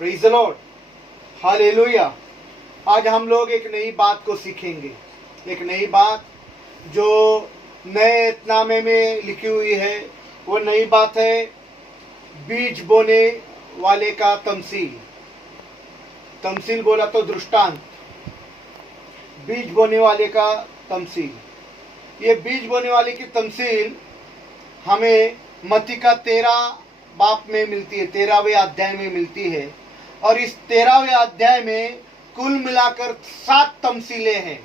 Praise the Lord, hallelujah. आज हम लोग एक नई बात को सीखेंगे, एक नई बात जो नए एतनामे में लिखी हुई है। वो नई बात है बीज बोने वाले का तमसील। तमसील बोला तो दृष्टांत, बीज बोने वाले का तमसील। ये बीज बोने वाले की तमसील हमें मत्ती का 13 बाप में मिलती है, 13वें अध्याय में मिलती है। और इस 13वें अध्याय में कुल मिलाकर 7 तमसीलें हैं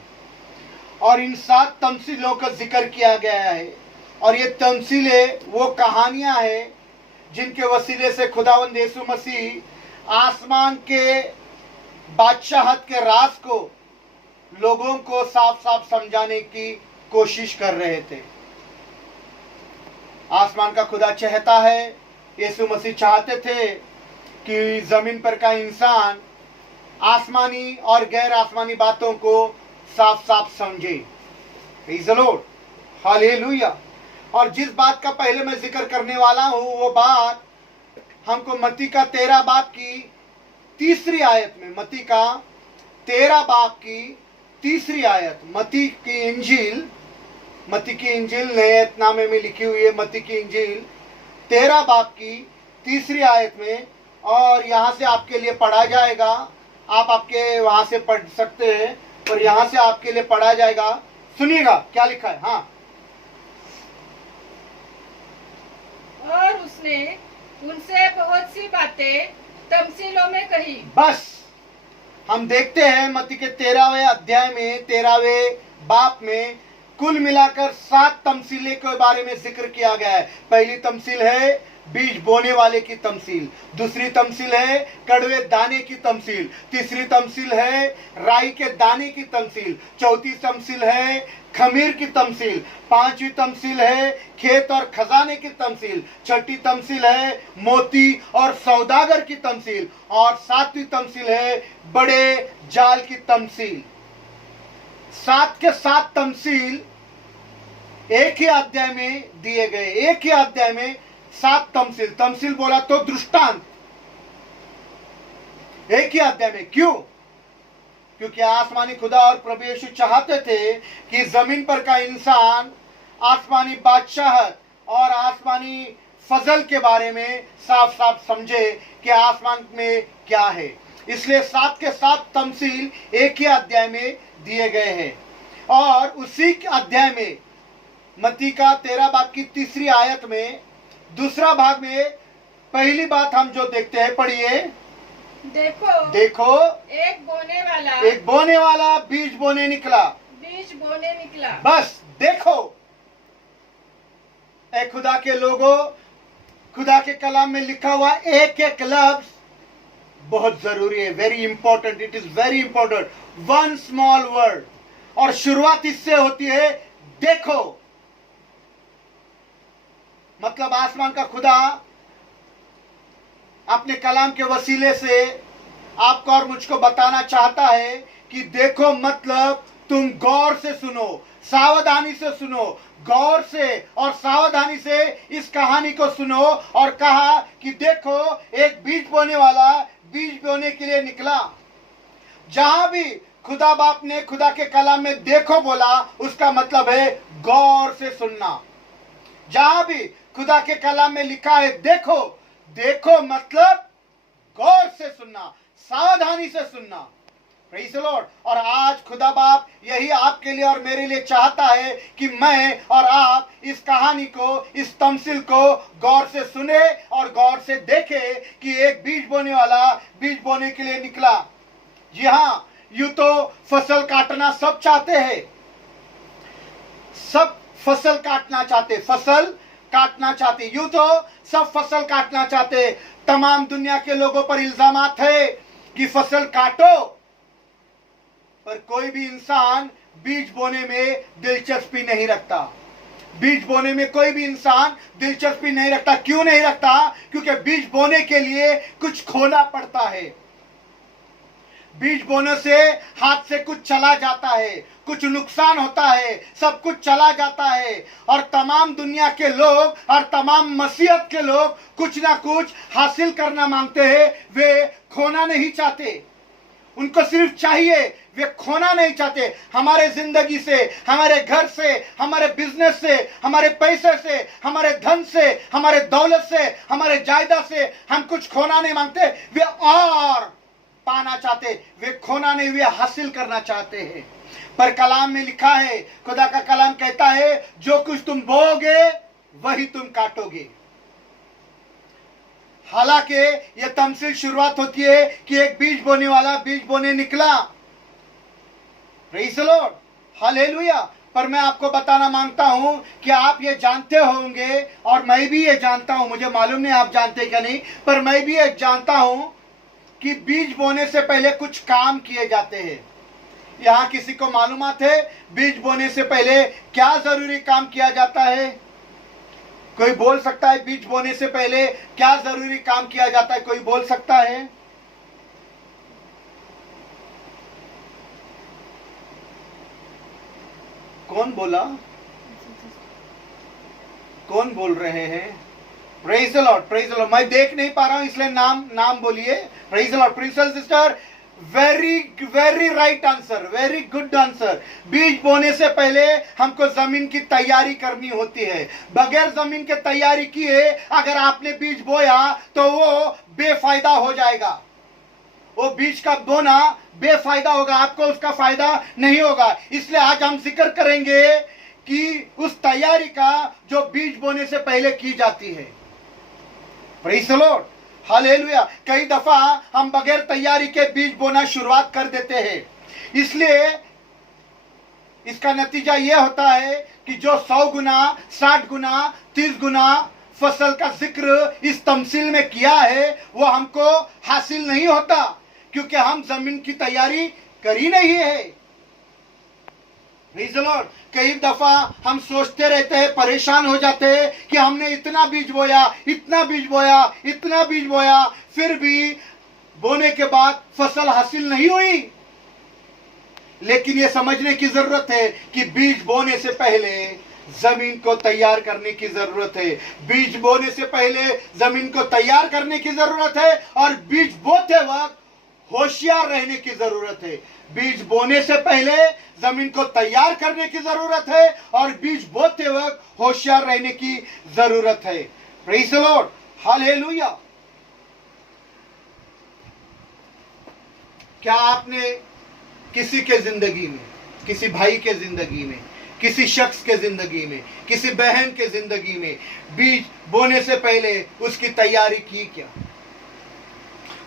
और इन 7 तमसीलों का जिक्र किया गया है। और ये तमसीलें वो कहानियां हैं जिनके वसीले से खुदावंद यीशु मसीह आसमान के बादशाहत के राज को लोगों को साफ साफ समझाने की कोशिश कर रहे थे। आसमान का खुदा चाहता है, यीशु मसीह चाहते थे कि जमीन पर का इंसान आसमानी और गैर आसमानी बातों को साफ साफ समझे। Praise the Lord, hallelujah. और जिस बात का पहले मैं जिक्र करने वाला हूं वो बात हमको मत्ती का 13 बाप की तीसरी आयत में, मत्ती का 13 बाप की तीसरी आयत, मत्ती की इंजील नए एतनामे में लिखी हुई है। मत्ती की इंजील 13 बाप की तीसरी आयत में, और यहाँ से आपके लिए पढ़ा जाएगा। आप आपके वहां से पढ़ सकते हैं और यहाँ से आपके लिए पढ़ा जाएगा। सुनिएगा क्या लिखा है। हाँ, और उसने उनसे बहुत सी बातें तमसीलों में कही। बस हम देखते हैं मत्ती के 13वें अध्याय में 13वें बाप में कुल मिलाकर 7 तमसीले के बारे में जिक्र किया गया है। पहली तमसील है बीज बोने वाले की तमसील, दूसरी तमसील है कड़वे दाने की तमसील, तीसरी तमसील है राई के दाने की तमसील, चौथी तमसील है खमीर की तमसील, पांचवी तमसील है खेत और खजाने की तमसील, छठी तमसील है मोती और सौदागर की तमसील, और सातवीं तमसील है बड़े जाल की तमसील। 7 के 7 तमसील एक ही अध्याय में दिए गए। एक ही अध्याय में 7 तमसील। तमसील बोला तो दृष्टांत, एक ही अध्याय में। क्यों? क्योंकि आसमानी खुदा और प्रभु यीशु चाहते थे कि जमीन पर का इंसान आसमानी बादशाहत और आसमानी फजल के बारे में साफ साफ समझे कि आसमान में क्या है। इसलिए 7 के 7 तमसील एक ही अध्याय में दिए गए हैं। और उसी अध्याय में मत्ती का 13 बाप की तीसरी आयत में दूसरा भाग में पहली बात हम जो देखते हैं, पढ़िए। देखो एक बोने वाला बीज बोने निकला। बस देखो, ए खुदा के लोगों, खुदा के कलाम में लिखा हुआ एक एक लफ्ज बहुत जरूरी है। Very important, it is very important. One small word, और शुरुआत इससे होती है देखो। मतलब आसमान का खुदा अपने कलाम के वसीले से आपको और मुझको बताना चाहता है कि देखो मतलब तुम गौर से सुनो, सावधानी से सुनो, गौर से और सावधानी से इस कहानी को सुनो। और कहा कि देखो एक बीज बोने वाला बीज बोने के लिए निकला। जहां भी खुदा बाप ने खुदा के कलाम में देखो बोला, उसका मतलब है गौर से सुनना। जहां भी खुदा के कलाम में लिखा है देखो, देखो मतलब गौर से सुनना, सावधानी से सुनना। Praise the Lord. और आज खुदा बाप यही आपके लिए और मेरे लिए चाहता है कि मैं और आप इस कहानी को, इस तमसील को गौर से सुने और गौर से देखे कि एक बीज बोने वाला बीज बोने के लिए निकला। जी हाँ, यूं तो फसल काटना सब चाहते हैं, सब फसल काटना चाहते, फसल काटना चाहते, यूं तो सब फसल काटना चाहते। तमाम दुनिया के लोगों पर इल्जामात है कि फसल काटो, पर कोई भी इंसान बीज बोने में दिलचस्पी नहीं रखता। बीज बोने में कोई भी इंसान दिलचस्पी नहीं रखता। क्यों नहीं रखता? क्योंकि बीज बोने के लिए कुछ खोना पड़ता है। बीज बोने से हाथ से कुछ चला जाता है, कुछ नुकसान होता है, सब कुछ चला जाता है। और तमाम दुनिया के लोग और तमाम मसीहत के लोग कुछ ना कुछ हासिल करना मांगते हैं। वे खोना नहीं चाहते। उनको सिर्फ चाहिए, वे खोना नहीं चाहते। हमारे जिंदगी से, हमारे घर से, हमारे बिजनेस से, हमारे पैसे से, हमारे धन से, हमारे दौलत से, हमारे जायदाद से हम कुछ खोना नहीं मांगते। वे और पाना चाहते, वे खोना नहीं, वे हासिल करना चाहते हैं। पर कलाम में लिखा है, खुदा का कलाम कहता है, जो कुछ तुम बोओगे वही तुम काटोगे। हालांकि यह तमसील शुरुआत होती है कि एक बीज बोने वाला बीज बोने निकला, प्रेज़ द लॉर्ड, हालेलुया। पर मैं आपको बताना मांगता हूं कि आप ये जानते होंगे और मैं भी ये जानता हूं, मुझे मालूम नहीं आप जानते क्या नहीं, पर मैं भी ये जानता हूं कि बीज बोने से पहले कुछ काम किए जाते हैं। यहां किसी को मालूमात है बीज बोने से पहले क्या जरूरी काम किया जाता है? कोई बोल सकता है बीज बोने से पहले क्या जरूरी काम किया जाता है? कोई बोल सकता है? कौन बोला? कौन बोल रहे हैं? Praise the lord, praise the lord. मैं देख नहीं पा रहा हूं इसलिए नाम बोलिए। Praise the lord. Principal sister, very right answer, very good answer. बीज बोने से पहले हमको जमीन की तैयारी करनी होती है। बगैर जमीन के तैयारी किए अगर आपने बीज बोया तो वो बेफायदा हो जाएगा। वो बीज का बोना बेफायदा होगा, आपको उसका फायदा नहीं होगा। इसलिए आज हम जिक्र करेंगे कि उस तैयारी का जो बीज बोने से पहले की जाती है। Praise the Lord, hallelujah. कई दफा हम बगैर तैयारी के बीज बोना शुरुआत कर देते हैं, इसलिए इसका नतीजा यह होता है कि जो 100 गुना, 60 गुना, 30 गुना फसल का जिक्र इस तमसील में किया है वो हमको हासिल नहीं होता, क्योंकि हम जमीन की तैयारी करी नहीं है। Praise the Lord. कई दफा हम सोचते रहते हैं, परेशान हो जाते हैं कि हमने इतना बीज बोया, इतना बीज बोया, इतना बीज बोया, फिर भी बोने के बाद फसल हासिल नहीं हुई। लेकिन यह समझने की जरूरत है कि बीज बोने से पहले जमीन को तैयार करने की जरूरत है। बीज बोने से पहले जमीन को तैयार करने की जरूरत है और बीज बोते वक्त होशियार रहने की जरूरत है। बीज बोने से पहले जमीन को तैयार करने की जरूरत है और बीज बोते वक्त होशियार रहने की जरूरत है। Praise the Lord, hallelujah. क्या आपने किसी के जिंदगी में, किसी भाई के जिंदगी में, किसी शख्स के जिंदगी में, किसी बहन के जिंदगी में बीज बोने से पहले उसकी तैयारी की क्या?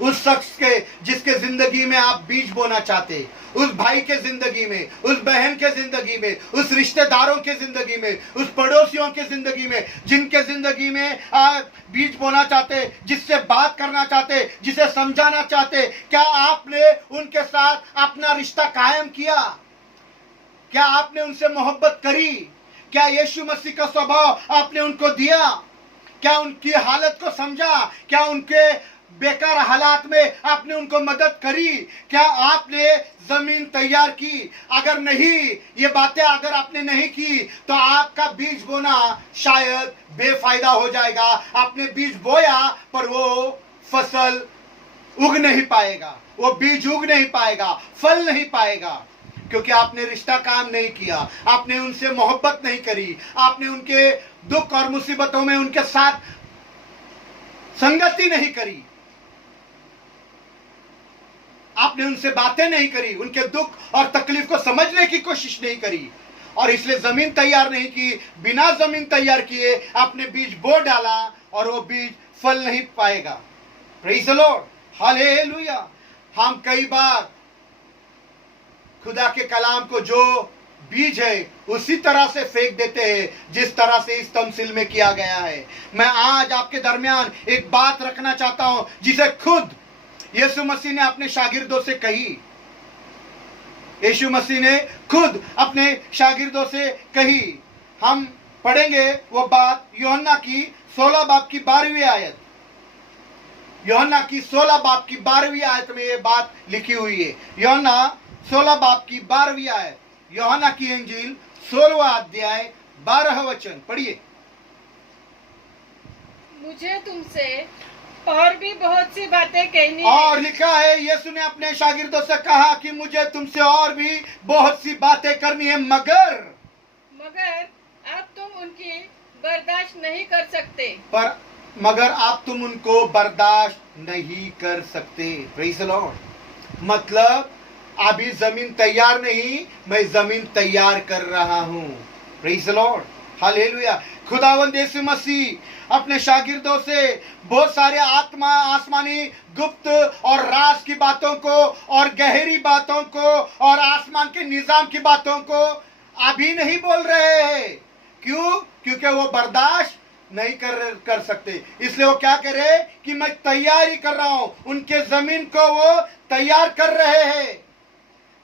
उस शख्स के जिसके जिंदगी में आप बीज बोना चाहते, उस भाई के जिंदगी में, उस बहन के जिंदगी में, उस रिश्तेदारों के जिंदगी में, उस पड़ोसियों के जिंदगी में, जिनके जिंदगी में आप बीज बोना चाहते, जिससे बात करना चाहते, जिसे समझाना चाहते, क्या आपने उनके साथ अपना रिश्ता कायम किया? क्या आपने उनसे मोहब्बत करी? क्या यीशु मसीह का स्वभाव आपने उनको दिया? क्या उनकी हालत को समझा? क्या उनके बेकार हालात में आपने उनको मदद करी? क्या आपने जमीन तैयार की? अगर नहीं, ये बातें अगर आपने नहीं की तो आपका बीज बोना शायद बेफायदा हो जाएगा। आपने बीज बोया पर वो फसल उग नहीं पाएगा, वो बीज उग नहीं पाएगा, फल नहीं पाएगा, क्योंकि आपने रिश्ता काम नहीं किया, आपने उनसे मोहब्बत नहीं करी, आपने उनके दुख और मुसीबतों में उनके साथ संगति नहीं करी, आपने उनसे बातें नहीं करी, उनके दुख और तकलीफ को समझने की कोशिश नहीं करी, और इसलिए जमीन तैयार नहीं की। बिना जमीन तैयार किए आपने बीज बो डाला और वो बीज फल नहीं पाएगा। Praise the Lord, hallelujah. हम कई बार खुदा के कलाम को जो बीज है उसी तरह से फेंक देते हैं जिस तरह से इस तमसील में किया गया है। मैं आज आपके दरमियान एक बात रखना चाहता हूं जिसे खुद यीशु मसीह ने अपने शागिर्दों से कही। यीशु मसीह ने खुद अपने शागिर्दों से कही। हम पढ़ेंगे वो बात यूहन्ना की 16 बाब की 12वीं आयत। यूहन्ना की 16 बाब की 12वीं आयत में ये बात लिखी हुई है। यूहन्ना 16 बाब की 12वीं आयत, यूहन्ना की इंजील 16वां अध्याय 12 वचन पढ़िए। मुझे तुमसे और भी बहुत सी बातें कहनी और है, लिखा है यीशु ने अपने शागिर्दों से कहा कि मुझे तुमसे और भी बहुत सी बातें करनी है, मगर अब तुम उनकी बर्दाश्त नहीं कर सकते। मगर आप तुम उनको बर्दाश्त नहीं कर सकते। Praise the Lord. मतलब अभी जमीन तैयार नहीं, मैं जमीन तैयार कर रहा हूं। Praise the Lord, hallelujah. खुदावंद यीशु मसीह अपने शागिर्दों से बहुत सारे आसमानी गुप्त और राज की बातों को और गहरी बातों को और आसमान के निजाम की बातों को अभी नहीं बोल रहे हैं। क्यों? क्योंकि वो बर्दाश्त नहीं कर सकते। इसलिए वो क्या करे कि मैं तैयारी कर रहा हूं, उनके जमीन को वो तैयार कर रहे हैं,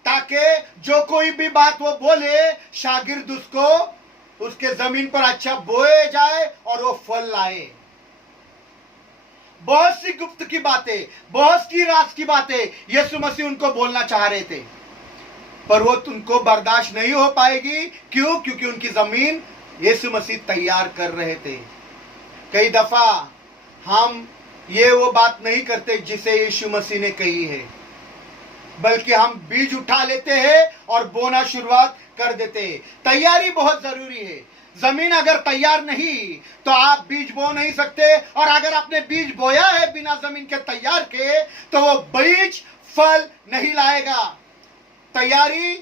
ताकि जो कोई भी बात वो बोले शागिर्द उसको उसके जमीन पर अच्छा बोए जाए और वो फल लाए। बहुत सी गुप्त की बातें, बहुत सी राज की बातें यीशु मसीह उनको बोलना चाह रहे थे, पर वो उनको बर्दाश्त नहीं हो पाएगी। क्यों? क्योंकि उनकी जमीन यीशु मसीह तैयार कर रहे थे। कई दफा हम ये वो बात नहीं करते जिसे यीशु मसीह ने कही है, बल्कि हम बीज उठा लेते हैं और बोना शुरुआत कर देते हैं। तैयारी बहुत जरूरी है। जमीन अगर तैयार नहीं तो आप बीज बो नहीं सकते, और अगर आपने बीज बोया है बिना जमीन के तैयार के तो वो बीज फल नहीं लाएगा। तैयारी,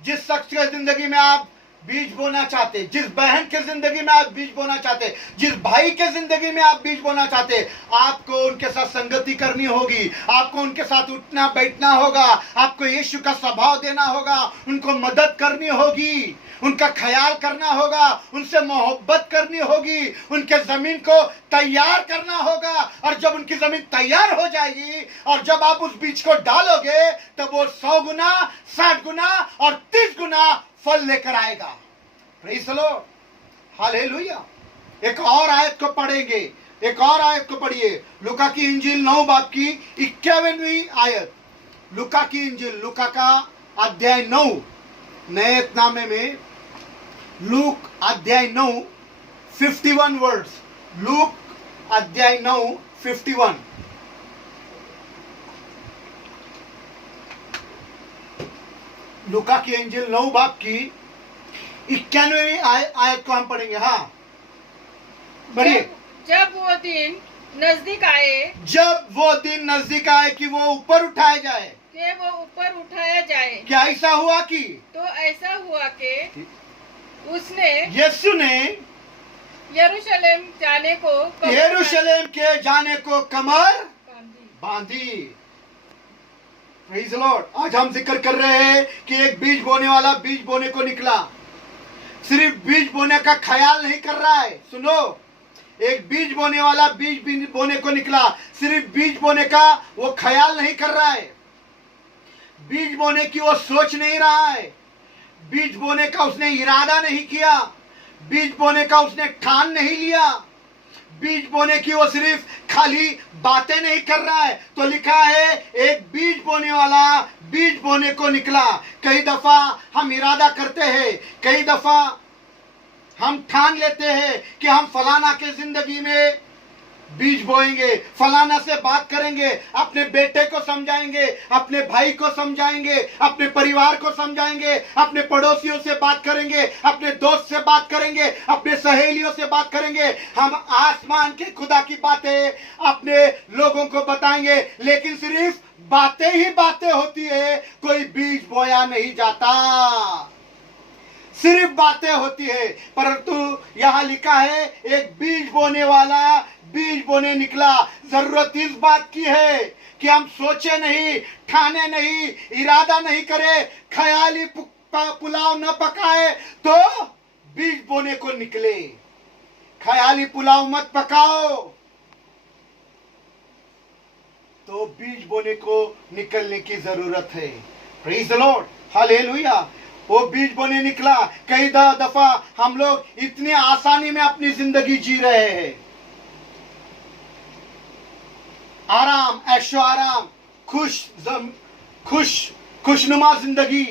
जिस शख्स की जिंदगी में आप बीज बोना चाहते, जिस बहन के जिंदगी में आप बीज बोना चाहते, जिस भाई के जिंदगी में आप बीज बोना चाहते, आपको उनके साथ संगति करनी होगी, आपको उनके साथ उठना बैठना होगा, आपको यीशु का स्वभाव देना होगा, उनको मदद करनी होगी, उनका ख्याल करना होगा, उनसे मोहब्बत करनी होगी, उनके जमीन को तैयार करना होगा। और जब उनकी जमीन तैयार हो जाएगी और जब आप उस बीज को डालोगे तो वो 100 गुना, 60 गुना और 30 गुना फल लेकर आएगा। Praise the Lord, hallelujah. एक और आयत को पढ़ेंगे, एक और आयत को पढ़िए। लूका की इंजील 9 बाब की 51वीं आयत। लूका की इंजील, लूका का अध्याय 9, नए नामे में लूक अध्याय 9 51 वर्ड्स। लूक अध्याय 9 51। लूका की इंजील 9 बाब की 91वीं आयत को हम पढ़ेंगे। हाँ, बढ़िए। जब वो दिन नजदीक आए, जब वो दिन नजदीक आए कि वो ऊपर उठाया जाए, कि वो ऊपर उठाया जाए, क्या ऐसा हुआ कि तो ऐसा हुआ कि उसने यीशु ने यरूशलेम जाने को यरूशलेम के जाने को कमर बांधी। बांधी। Praise the Lord. आज हम जिक्र कर रहे हैं कि एक बीज बोने वाला बीज बोने को निकला। सिर्फ बीज बोने का ख्याल नहीं कर रहा है। सुनो, एक बीज बोने वाला बीज बोने को निकला, सिर्फ बीज बोने का वो ख्याल नहीं कर रहा है, बीज बोने की वो सोच नहीं रहा है, बीज बोने का उसने इरादा नहीं किया, बीज बोने का उसने ठान नहीं लिया, बीज बोने की वो सिर्फ खाली बातें नहीं कर रहा है। तो लिखा है एक बीज बोने वाला बीज बोने को निकला। कई दफा हम इरादा करते हैं, कई दफा हम ठान लेते हैं कि हम फलाना के जिंदगी में बीज बोएंगे, फलाना से बात करेंगे, अपने बेटे को समझाएंगे, अपने भाई को समझाएंगे, अपने परिवार को समझाएंगे, अपने पड़ोसियों से बात करेंगे, अपने दोस्त से बात करेंगे, अपने सहेलियों से बात करेंगे। हम आसमान के खुदा की बातें अपने लोगों को बताएंगे, लेकिन सिर्फ बातें ही बातें होती है, कोई बीज बोया नहीं जाता, सिर्फ बातें होती है। परंतु यहाँ लिखा है एक बीज बोने वाला बीज बोने निकला। जरूरत इस बात की है कि हम सोचे नहीं, ठाने नहीं, इरादा नहीं करें, ख्याली पुलाव न पकाए तो बीज बोने को निकले। ख्याली पुलाव मत पकाओ तो बीज बोने को निकलने की जरूरत है। Praise the Lord, hallelujah. वो बीज बोने निकला। कई दफा हम लोग इतनी आसानी में अपनी जिंदगी जी रहे हैं, आराम, ऐशो आराम, खुशनुमा जिंदगी,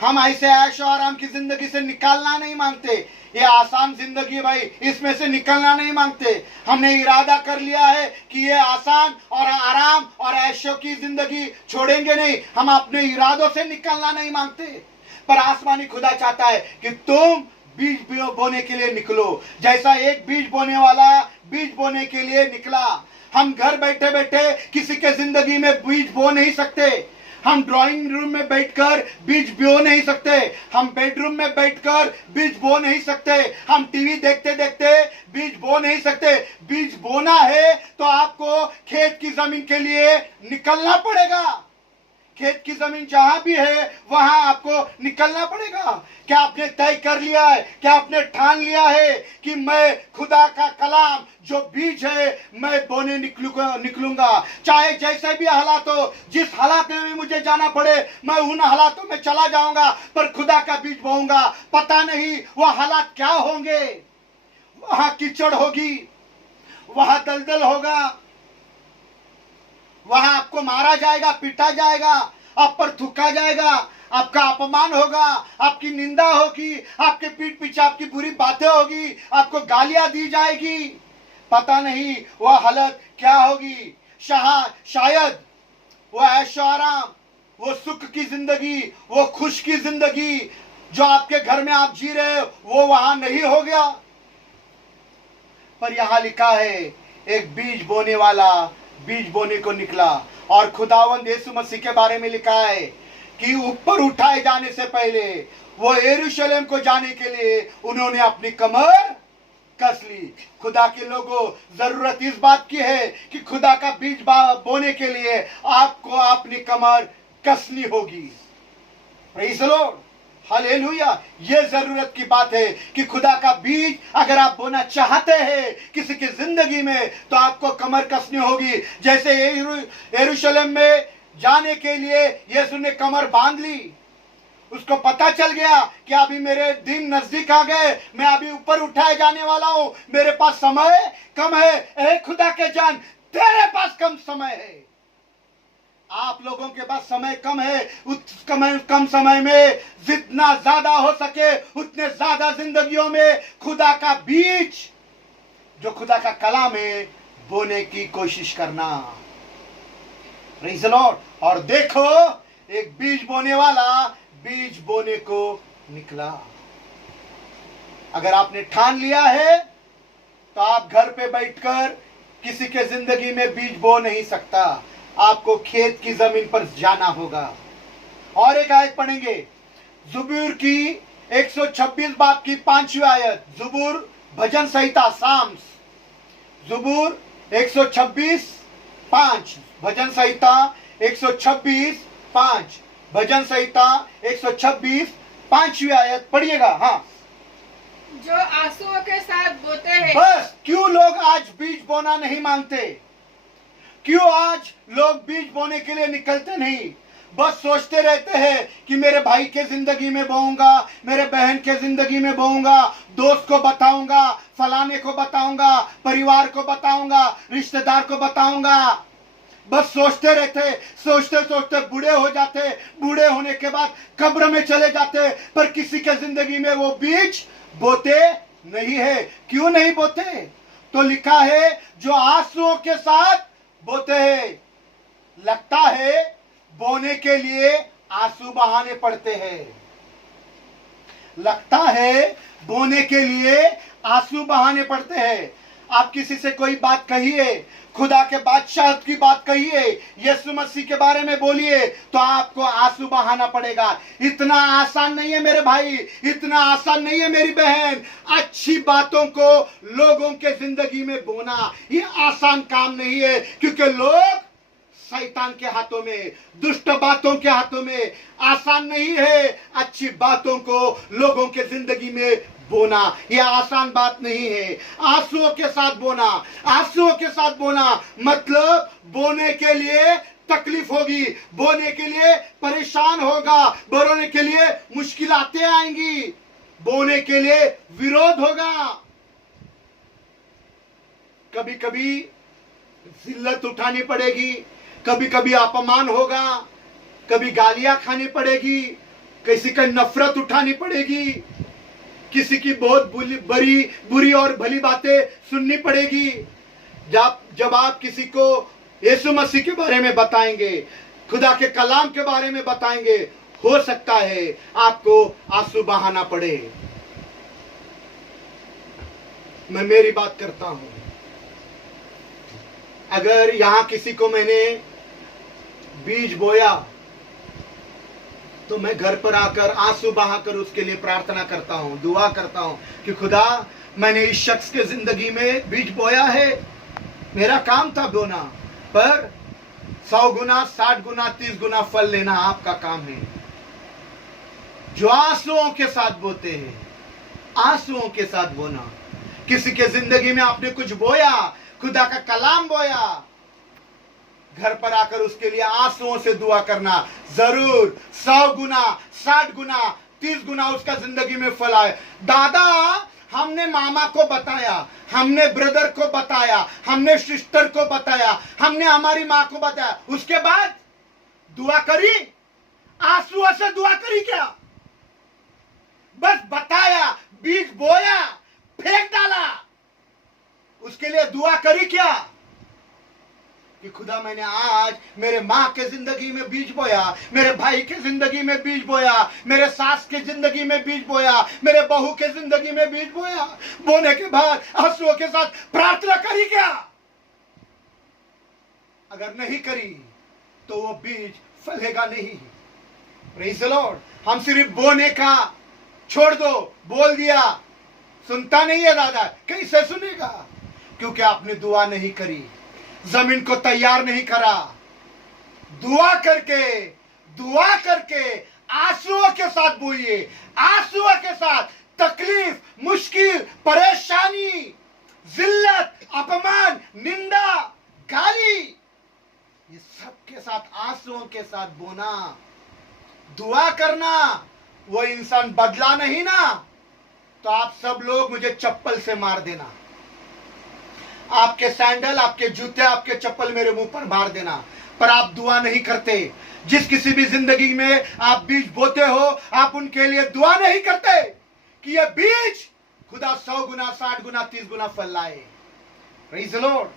हम ऐसे ऐशो आराम की जिंदगी से निकालना नहीं मांगते। ये आसान जिंदगी है भाई, इसमें से निकलना नहीं मांगते। हमने इरादा कर लिया है कि ये आसान और आराम और ऐशो की जिंदगी छोड़ेंगे नहीं। हम अपने इरादों से निकलना नहीं मांगते, पर आसमानी खुदा चाहता है कि तुम बीज बोने के लिए निकलो। जैसा एक बीज बोने वाला बीज बोने के लिए निकला, हम घर बैठे बैठे किसी के जिंदगी में बीज बो नहीं सकते। हम ड्राइंग रूम में बैठकर बीज बो नहीं सकते, हम बेडरूम में बैठकर बीज बो नहीं सकते, हम टीवी देखते देखते बीज बो नहीं सकते। बीज बोना है तो आपको खेत की जमीन के लिए निकलना पड़ेगा। खेत की जमीन जहां भी है वहां आपको निकलना पड़ेगा। क्या आपने तय कर लिया है, क्या आपने ठान लिया है कि मैं खुदा का कलाम जो बीज है मैं बोने निकलूंगा, चाहे जैसे भी हालात हो, जिस हालात में मुझे जाना पड़े मैं उन हालातों में चला जाऊंगा, पर खुदा का बीज बोऊंगा। पता नहीं वह हालात क्या होंगे, वहां कीचड़ होगी, वहां दलदल होगा, वहां आपको मारा जाएगा, पीटा जाएगा, आप पर थूका जाएगा, आपका अपमान होगा, आपकी निंदा होगी, आपके पीठ पीछे आपकी बुरी बातें होगी, आपको गालियां दी जाएगी। पता नहीं वह हालत क्या होगी। शायद वो ऐशो आराम, वो सुख की जिंदगी, वो खुश की जिंदगी जो आपके घर में आप जी रहे हो वो वहां नहीं हो गया। पर यहां लिखा है एक बीज बोने वाला बीज बोने को निकला, और खुदावंद यीशु मसीह के बारे में लिखा है कि ऊपर उठाए जाने से पहले वो यरूशलेम को जाने के लिए उन्होंने अपनी कमर कस ली। खुदा के लोगों, जरूरत इस बात की है कि खुदा का बीज बोने के लिए आपको अपनी कमर कसनी होगी। Praise the Lord, hallelujah. ये जरूरत की बात है कि खुदा का बीज अगर आप बोना चाहते हैं किसी की जिंदगी में तो आपको कमर कसनी होगी। जैसे यरूशलेम में जाने के लिए यीशु ने कमर बांध ली, उसको पता चल गया कि अभी मेरे दिन नजदीक आ गए, मैं अभी ऊपर उठाए जाने वाला हूं, मेरे पास समय कम है। ए खुदा के जान, तेरे पास कम समय है, आप लोगों के पास समय कम है। उस कम समय में जितना ज्यादा हो सके उतने ज्यादा जिंदगियों में खुदा का बीज जो खुदा का कलाम है बोने की कोशिश करना। Praise the Lord. और देखो एक बीज बोने वाला बीज बोने को निकला। अगर आपने ठान लिया है तो आप घर पे बैठकर किसी के जिंदगी में बीज बो नहीं सकता, आपको खेत की जमीन पर जाना होगा। और एक आयत पढ़ेंगे, ज़बूर की 126 बाब की 5वीं आयत। ज़बूर भजन संहिता, साम्स, ज़बूर 126:5, भजन संहिता 126:5, भजन संहिता 126 5वीं आयत पढ़िएगा। हाँ, जो आंसुओं के साथ बोते हैं। बस क्यों लोग आज बीज बोना नहीं मांगते? क्यों आज लोग बीज बोने के लिए निकलते नहीं? बस सोचते रहते हैं कि मेरे भाई के जिंदगी में बोऊंगा, मेरे बहन के जिंदगी में बोऊंगा, दोस्त को बताऊंगा, फलाने को बताऊंगा, परिवार को बताऊंगा, रिश्तेदार को बताऊंगा। बस सोचते रहते, सोचते सोचते बूढ़े हो जाते, बूढ़े होने के बाद कब्र में चले जाते, पर किसी के जिंदगी में वो बीज बोते नहीं है। क्यों नहीं बोते? तो लिखा है जो आंसुओं के साथ बोते हैं। लगता है बोने के लिए आंसू बहाने पड़ते हैं, लगता है बोने के लिए आंसू बहाने पड़ते हैं। आप किसी से कोई बात कहिए, खुदा के बादशाह की बात कहिए, यीशु मसीह के बारे में बोलिए, तो आपको आंसू बहाना पड़ेगा। इतना आसान नहीं है मेरे भाई, इतना आसान नहीं है मेरी बहन। अच्छी बातों को लोगों के जिंदगी में बोना ये आसान काम नहीं है, क्योंकि लोग शैतान के हाथों में, दुष्ट बातों के हाथों में। आसान नहीं है अच्छी बातों को लोगों के जिंदगी में बोना, यह आसान बात नहीं है। आंसुओं के साथ बोना, आंसुओं के साथ बोना मतलब बोने के लिए तकलीफ होगी, बोने के लिए परेशान होगा, बोने के लिए मुश्किलातें आएंगी, बोने के लिए विरोध होगा, कभी कभी जिल्लत उठानी पड़ेगी, कभी कभी अपमान होगा, कभी गालियां खानी पड़ेगी, किसी का नफरत उठानी पड़ेगी, किसी की बहुत बुरी और भली बातें सुननी पड़ेगी। जब आप किसी को यीशु मसीह के बारे में बताएंगे, खुदा के कलाम के बारे में बताएंगे, हो सकता है आपको आंसू बहाना पड़े। मैं मेरी बात करता हूं, अगर यहां किसी को मैंने बीज बोया तो मैं घर पर आकर आंसू बहाकर उसके लिए प्रार्थना करता हूं, दुआ करता हूं कि खुदा मैंने इस शख्स के जिंदगी में बीज बोया है, मेरा काम था बोना, पर 100 गुना 60 गुना 30 गुना फल लेना आपका काम है। जो आंसुओं के साथ बोते हैं, आंसुओं के साथ बोना। किसी के जिंदगी में आपने कुछ बोया, खुदा का कलाम बोया, घर पर आकर उसके लिए आंसुओं से दुआ करना, जरूर 100 गुना 60 गुना 30 गुना उसका जिंदगी में फल आए। दादा, हमने मामा को बताया, हमने ब्रदर को बताया, हमने सिस्टर को बताया, हमने हमारी माँ को बताया, उसके बाद दुआ करी? आंसुओं से दुआ करी क्या? बस बताया, बीज बोया, फेंक डाला, उसके लिए दुआ करी क्या? कि खुदा मैंने आज मेरे माँ के जिंदगी में बीज बोया, मेरे भाई के जिंदगी में बीज बोया, मेरे सास के जिंदगी में बीज बोया, मेरे बहू के जिंदगी में बीज बोया। बोने के बाद आंसुओं के साथ प्रार्थना करी क्या? अगर नहीं करी तो वो बीज फलेगा नहीं। Praise the Lord. हम सिर्फ बोने का छोड़ दो, बोल दिया, सुनता नहीं है दादा, कैसे सुनेगा? क्योंकि आपने दुआ नहीं करी, जमीन को तैयार नहीं करा। दुआ करके आंसुओं के साथ बोइए, आंसुओं के साथ तकलीफ, मुश्किल, परेशानी, जिल्लत, अपमान, निंदा, गाली, ये सब के साथ आंसुओं के साथ बोना, दुआ करना। वो इंसान बदला नहीं ना, तो आप सब लोग मुझे चप्पल से मार देना, आपके सैंडल, आपके जूते, आपके चप्पल मेरे मुंह पर मार देना, पर आप दुआ नहीं करते। जिस किसी भी जिंदगी में आप बीज बोते हो, आप उनके लिए दुआ नहीं करते कि ये बीज खुदा 100 गुना 60 गुना 30 गुना फल लाए। Praise the Lord,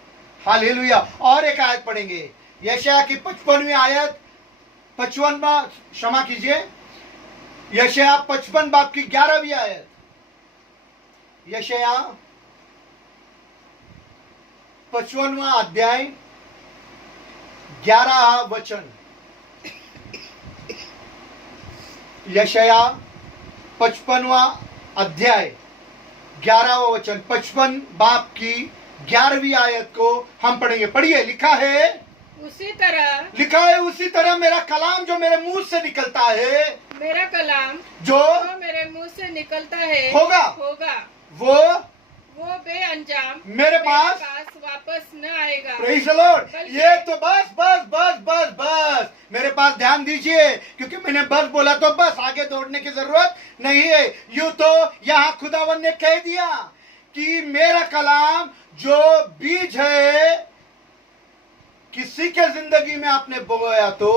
hallelujah. और एक आयत पढ़ेंगे, यशायाह की 55वीं आयत, 55वां, क्षमा कीजिए, यशायाह 55 बाब की 11वीं आयत। यशायाह 55वां अध्याय 11 वचन। यशायाह 55वां अध्याय 11वां वचन, 55 बाब की 11वीं आयत को हम पढ़ेंगे। पढ़िए, लिखा है उसी तरह मेरा कलाम जो मेरे मुंह से निकलता है, मेरा कलाम जो मेरे मुंह से निकलता है होगा वो बेअंजाम मेरे पास वापस न आएगा। Praise the Lord. ये तो बस मेरे पास ध्यान दीजिए, क्योंकि मैंने बस बोला तो बस, आगे दौड़ने की जरूरत नहीं है। यूं तो यहाँ खुदावन ने कह दिया कि मेरा कलाम जो बीज है, किसी के जिंदगी में आपने बोया तो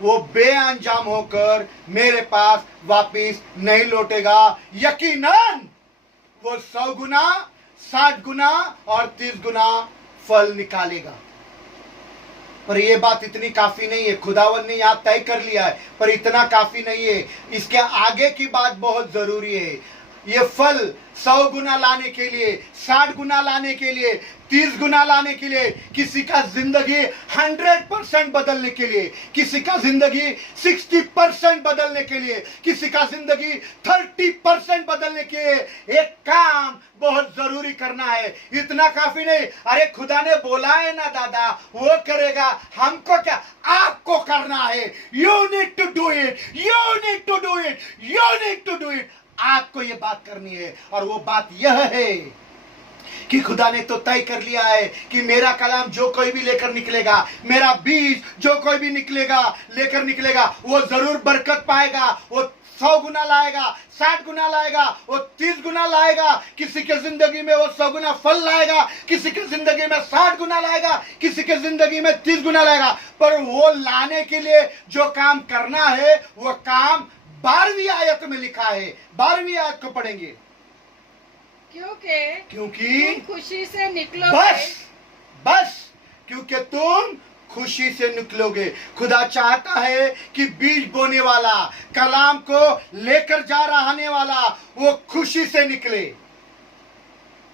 वो बेअंजाम होकर मेरे पास वापिस नहीं लौटेगा। यकीनन वो 100 गुना 60 गुना और 30 गुना फल निकालेगा। पर ये बात इतनी काफी नहीं है, खुदावन ने यहाँ तय कर लिया है, पर इतना काफी नहीं है। इसके आगे की बात बहुत जरूरी है। ये फल 100 गुना लाने के लिए, 60 गुना लाने के लिए, 30 गुना लाने के लिए, किसी का जिंदगी 100% बदलने के लिए, किसी का जिंदगी 60% बदलने के लिए, किसी का जिंदगी 30% बदलने के लिए एक काम बहुत जरूरी करना है। इतना काफी नहीं। अरे खुदा ने बोला है ना दादा, वो करेगा, हमको क्या, आपको करना है। You need to do it, you need to do it, you need to do it. आपको ये बात करनी है, और वो बात यह है कि खुदा ने तो तय कर लिया है कि मेरा कलाम जो कोई भी लेकर निकलेगा, मेरा बीज जो कोई भी लेकर निकलेगा, वो जरूर बरकत पाएगा। वो 100 गुना लाएगा, 60 गुना लाएगा, वो 30 गुना लाएगा। किसी के जिंदगी में वो 100 गुना फल लाएगा, किसी के जिंदगी में 60 गुना लाएगा, किसी के जिंदगी में 30 गुना लाएगा। पर वो लाने के लिए जो काम करना है, वो काम 12वीं आयत में लिखा है, 12वीं आयत को पढ़ेंगे। क्योंकि तुम खुशी से निकलोगे। बस क्योंकि तुम खुशी से निकलोगे। खुदा चाहता है कि बीज बोने वाला, कलाम को लेकर जा रहने वाला, वो खुशी से निकले,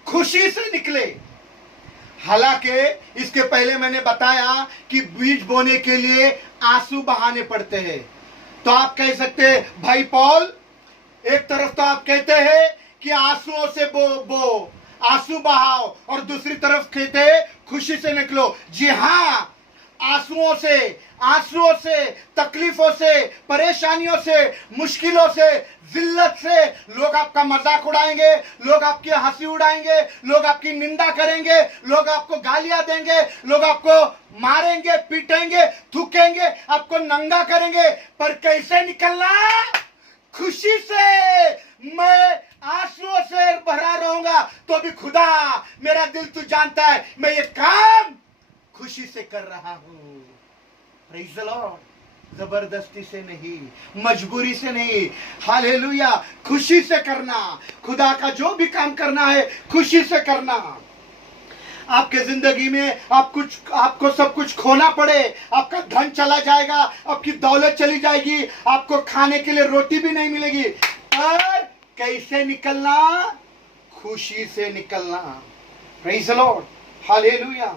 खुशी से निकले। हालांकि इसके पहले मैंने बताया कि बीज बोने के लिए आंसू बहाने पड़ते हैं। तो आप कह सकते हैं भाई पॉल, एक तरफ तो आप कहते हैं कि आंसुओं से बो आंसू बहाओ, और दूसरी तरफ कहते हैं खुशी से निकलो। जी हाँ, आंसुओं से, तकलीफों से, परेशानियों से, मुश्किलों से, जिल्लत से लोग आपका मजाक उड़ाएंगे, लोग आपकी हंसी उड़ाएंगे, लोग आपकी निंदा करेंगे, लोग आपको गालियां देंगे, लोग आपको मारेंगे, पीटेंगे, थूकेंगे, आपको नंगा करेंगे। पर कैसे निकलना? खुशी से। मैं आंसुओं से भरा रहूंगा तो भी खुदा, मेरा दिल तू जानता है, मैं ये काम खुशी से कर रहा हूं। Praise the Lord. जबरदस्ती से नहीं, मजबूरी से नहीं, हालेलुया, खुशी से करना। खुदा का जो भी काम करना है खुशी से करना। आपके जिंदगी में आपको सब कुछ खोना पड़े, आपका धन चला जाएगा, आपकी दौलत चली जाएगी, आपको खाने के लिए रोटी भी नहीं मिलेगी, पर कैसे निकलना? खुशी से निकलना। Praise the Lord, hallelujah.